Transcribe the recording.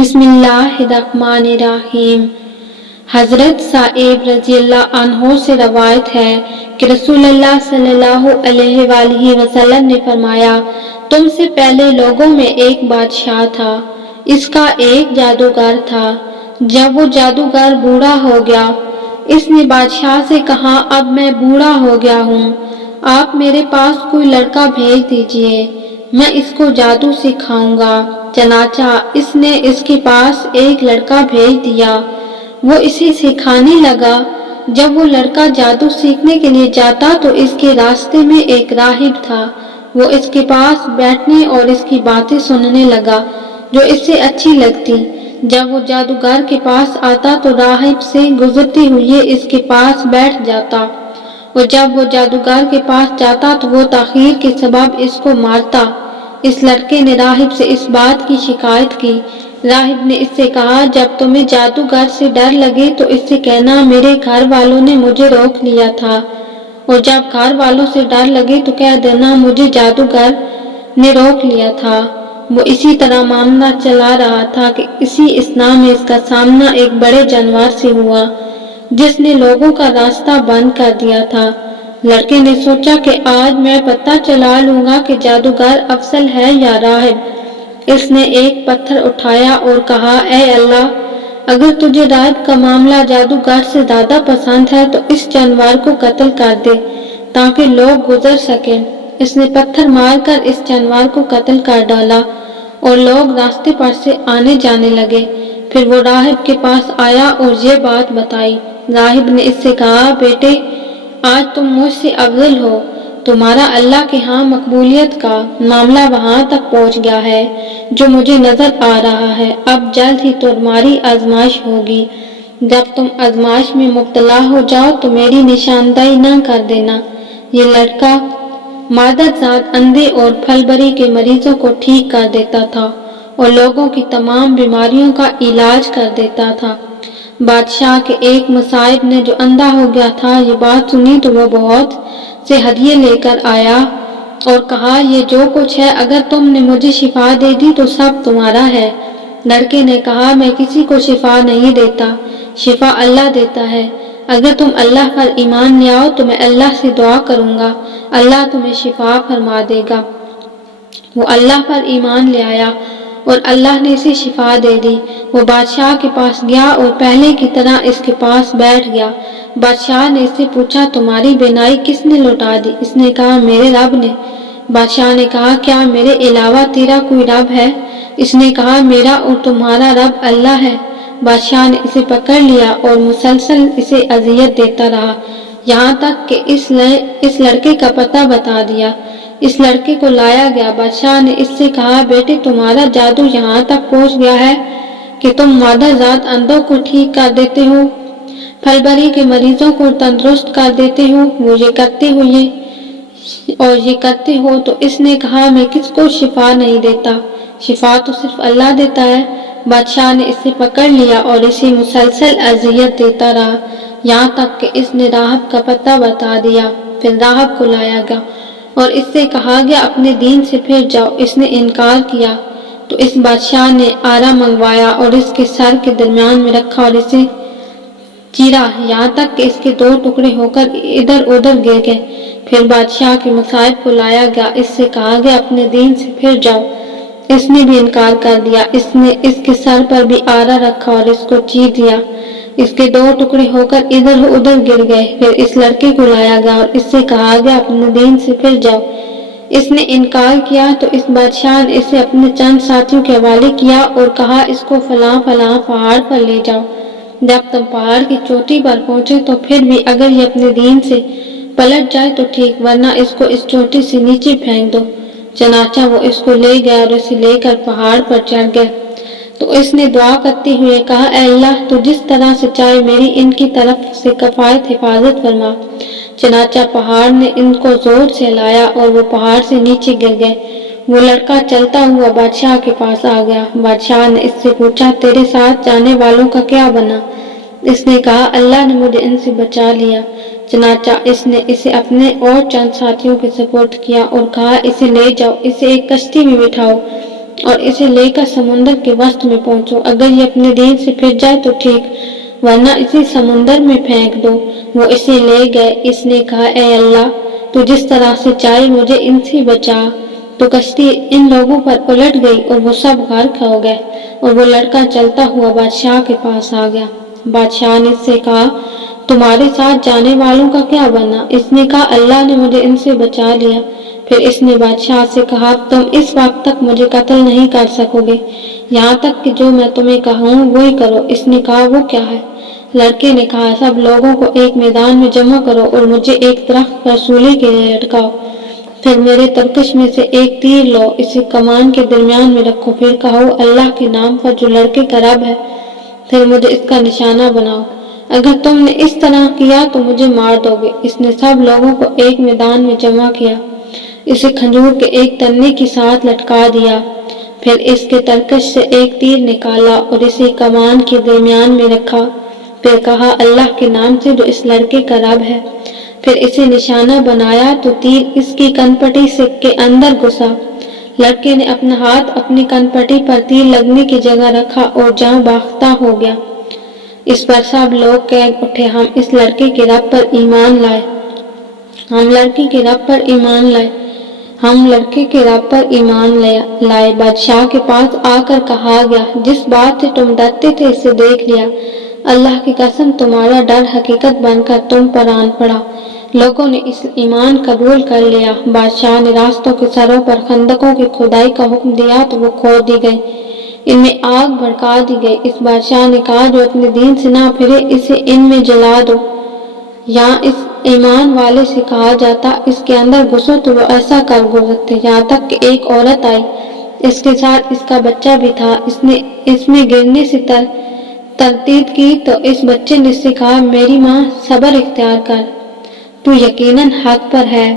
بسم اللہ الرحمن الرحیم۔ حضرت صائب رضی اللہ عنہ سے روایت ہے کہ رسول اللہ صلی اللہ علیہ وآلہ وسلم نے فرمایا، تم سے پہلے لوگوں میں ایک بادشاہ تھا، اس کا ایک جادوگر تھا۔ جب وہ جادوگر بوڑھا ہو گیا، اس نے بادشاہ سے کہا، اب میں بوڑھا ہو گیا ہوں، آپ میرے پاس کوئی لڑکا بھیج دیجئے، میں اس کو جادو سکھاؤں گا۔ چنانچہ اس نے اس کے پاس ایک لڑکا بھیج دیا، وہ اسے سکھانے لگا۔ جب وہ لڑکا جادو سیکھنے کے لیے جاتا تو اس کے راستے میں ایک راہب تھا، وہ اس کے پاس بیٹھنے اور اس کی باتیں سننے لگا جو اس سے اچھی لگتی۔ جب وہ جادوگر کے پاس آتا تو راہب سے گزرتے ہوئے اس کے پاس بیٹھ جاتا، اور جب وہ جادوگر کے پاس جاتا تو وہ تاخیر کے سبب اس کو مارتا۔ اس لڑکے نے راہب سے اس بات کی شکایت کی۔ راہب نے اس سے کہا، جب تمہیں جادوگر سے ڈر لگے تو اس سے کہنا، میرے گھر والوں نے مجھے روک لیا تھا، اور جب گھر والوں سے ڈر لگے تو کہہ دینا، مجھے جادوگر نے روک لیا تھا۔ وہ اسی طرح معاملہ چلا رہا تھا کہ اسی اثناء میں اس کا سامنا ایک بڑے جانور سے ہوا جس نے لوگوں کا راستہ بند کر دیا تھا۔ لڑکے نے سوچا کہ آج میں پتہ چلا لوں گا کہ جادوگر افضل ہے یا راہب۔ اس نے ایک پتھر اٹھایا اور کہا، اے اللہ، اگر تجھے راہب کا معاملہ جادوگر سے زیادہ پسند ہے تو اس جانور کو قتل کر دے تاکہ لوگ گزر سکیں۔ اس نے پتھر مار کر اس جانور کو قتل کر ڈالا اور لوگ راستے پر سے آنے جانے لگے۔ پھر وہ راہب کے پاس آیا اور یہ بات بتائی۔ راہب نے اس سے کہا، بیٹے، آج تم مجھ سے افضل ہو، تمہارا اللہ کے ہاں مقبولیت کا معاملہ وہاں تک پہنچ گیا ہے جو مجھے نظر آ رہا ہے۔ اب جلد ہی تمہاری آزمائش ہوگی، جب تم آزمائش میں مبتلا ہو جاؤ تو میری نشاندہی نہ کر دینا۔ یہ لڑکا مادر ذات اندھے اور پھل بری کے مریضوں کو ٹھیک کر دیتا تھا اور لوگوں کی تمام بیماریوں کا علاج کر دیتا تھا۔ بادشاہ کے ایک مسائب نے جو اندھا ہو گیا تھا یہ بات سنی تو وہ بہت سے ہدیے لے کر آیا اور کہا، یہ جو کچھ ہے اگر تم نے مجھے شفا دے دی تو سب تمہارا ہے۔ لڑکے نے کہا، میں کسی کو شفا نہیں دیتا، شفا اللہ دیتا ہے۔ اگر تم اللہ پر ایمان لے آؤ تو میں اللہ سے دعا کروں گا، اللہ تمہیں شفا فرما دے گا۔ وہ اللہ پر ایمان لے آیا اور اللہ نے اسے شفا دے دی۔ وہ بادشاہ کے پاس گیا اور پہلے کی طرح اس کے پاس بیٹھ گیا۔ بادشاہ نے اس سے پوچھا، تمہاری بینائی کس نے لوٹا دی؟ اس نے کہا، میرے رب نے۔ بادشاہ نے کہا، کیا میرے علاوہ تیرا کوئی رب ہے؟ اس نے کہا، میرا اور تمہارا رب اللہ ہے۔ بادشاہ نے اسے پکڑ لیا اور مسلسل اسے اذیت دیتا رہا یہاں تک کہ اس لڑکے کا پتہ بتا دیا۔ اس لڑکے کو لایا گیا۔ بادشاہ نے اس سے کہا، بیٹے، تمہارا جادو یہاں تک پہنچ گیا ہے کہ تم مادر ذات اندھوں کو ٹھیک کر دیتے ہو، پھل بری کے مریضوں کو تندرست کر دیتے ہو، وہ یہ کرتے ہو تو اس نے کہا، میں کس کو شفا نہیں دیتا، شفا تو صرف اللہ دیتا ہے۔ بادشاہ نے اسے پکڑ لیا اور اسے مسلسل اذیت دیتا رہا یہاں تک کہ اس نے راہب کا پتہ بتا دیا۔ پھر راہب کو لایا گیا اور اس سے کہا گیا، اپنے دین سے پھر جاؤ۔ اس نے انکار کیا تو اس بادشاہ نے آرا منگوایا اور اس کے سر کے درمیان میں رکھا اور اسے چیرا یہاں تک کہ اس کے دو ٹکڑے ہو کر ادھر ادھر گر گئے۔ پھر بادشاہ کے مصائب کو لایا گیا، اس سے کہا گیا، اپنے دین سے پھر جاؤ۔ اس نے بھی انکار کر دیا۔ اس نے اس کے سر پر بھی آرا رکھا اور اس کو چیر دیا، اس کے دو ٹکڑے ہو کر ادھر ادھر گر گئے۔ پھر اس لڑکے کو لایا گیا اور اس سے کہا گیا، اپنے دین سے پھر جاؤ۔ اس نے انکار کیا تو اس بادشاہ نے اسے اپنے چند ساتھیوں کے حوالے کیا اور کہا، اس کو فلاں فلاں پہاڑ پر لے جاؤ۔ جب تم پہاڑ کی چوٹی پر پہنچے تو پھر بھی اگر یہ اپنے دین سے پلٹ جائے تو ٹھیک، ورنہ اس کو اس چوٹی سے نیچے پھینک دو۔ چنانچہ وہ اس کو لے گیا اور اسے لے کر پہاڑ پر چڑھ گئے تو اس نے دعا کرتے ہوئے کہا، اے اللہ، تو جس طرح سے چاہے میری ان کی طرف سے کفایت حفاظت فرما۔ چنانچہ پہاڑ نے ان کو زور سے ہلایا اور وہ پہاڑ سے نیچے گر گئے۔ وہ لڑکا چلتا ہوا بادشاہ کے پاس آ گیا۔ بادشاہ نے اس سے پوچھا، تیرے ساتھ جانے والوں کا کیا بنا؟ اس نے کہا، اللہ نے مجھے ان سے بچا لیا۔ چنانچہ اس نے اسے اپنے اور چند ساتھیوں کے سپرد کیا اور کہا، اسے لے جاؤ، اسے ایک کشتی میں بٹھاؤ اور اسے لے کر سمندر کے وسط میں پہنچو، اگر یہ اپنے دین سے پھر جائے تو ٹھیک، ورنہ اسے سمندر میں پھینک دو۔ وہ اسے لے گئے۔ اس نے کہا، اے اللہ، تو جس طرح سے چاہے مجھے ان سے بچا۔ تو کشتی ان لوگوں پر الٹ گئی اور وہ سب غرق ہو گئے، اور وہ لڑکا چلتا ہوا بادشاہ کے پاس آ گیا۔ بادشاہ نے اس سے کہا، تمہارے ساتھ جانے والوں کا کیا بنا؟ اس نے کہا، اللہ نے مجھے ان سے بچا لیا۔ پھر اس نے بادشاہ سے کہا، تم اس وقت تک مجھے قتل نہیں کر سکو گے، یہاں تک کہ جو میں تمہیں کہوں وہی کرو۔ اس نے کہا، وہ کیا ہے؟ لڑکے نے کہا، سب لوگوں کو ایک میدان میں جمع کرو اور مجھے ایک درخت پر سولی کے لیے لٹکاؤ، پھر میرے ترکش میں سے ایک تیر لو، اسے کمان کے درمیان میں رکھو، پھر کہو اللہ کے نام پر جو لڑکے کا رب ہے، پھر مجھے اس کا نشانہ بناؤ، اگر تم نے اس طرح کیا تو مجھے مار دو گے۔ اس نے سب لوگوں کو ایک میدان میں جمع کیا، اسے کھجور کے ایک تنے کے ساتھ لٹکا دیا، پھر اس کے ترکش سے ایک تیر نکالا اور اسے کمان کے درمیان میں رکھا، پھر کہا اللہ کے نام سے جو اس لڑکے کا رب ہے، پھر اسے نشانہ بنایا تو تیر اس کی کنپٹی کے اندر گھسا۔ لڑکے نے اپنا ہاتھ اپنی کنپٹی پر تیر لگنے کی جگہ رکھا اور جاں باختہ ہو گیا۔ اس پر سب لوگ کہہ اٹھے، ہم اس لڑکے کے رب پر ایمان لائے، ہم لڑکے کے رب پر ایمان لائے، ہم لڑکے کے رب پر ایمان لائے۔ بادشاہ کے پاس آ کر کہا گیا، جس بات سے تم ڈرتے تھے اسے دیکھ لیا، اللہ کی قسم تمہارا ڈر حقیقت بن کر تم پر آن پڑا۔ لوگوں نے اس ایمان قبول کر لیا۔ بادشاہ نے راستوں کے سروں پر خندقوں کی کھدائی کا حکم دیا تو وہ کھود دی گئی، ان میں آگ بھڑکا دی گئی۔ اس بادشاہ نے کہا، جو اپنے دین سے نہ پھرے اسے ان میں جلا دو۔ یہاں اس ایمان والے سے کہا جاتا، اس کے اندر گھسو، تو وہ ایسا کر گزرتے، یہاں تک کہ ایک عورت آئی، اس کے ساتھ اس کا بچہ بھی تھا، اس نے اس میں گرنے سے تردید کی تو اس بچے نے اس سے کہا، میری ماں، صبر اختیار کر، تو یقیناً حق پر ہے۔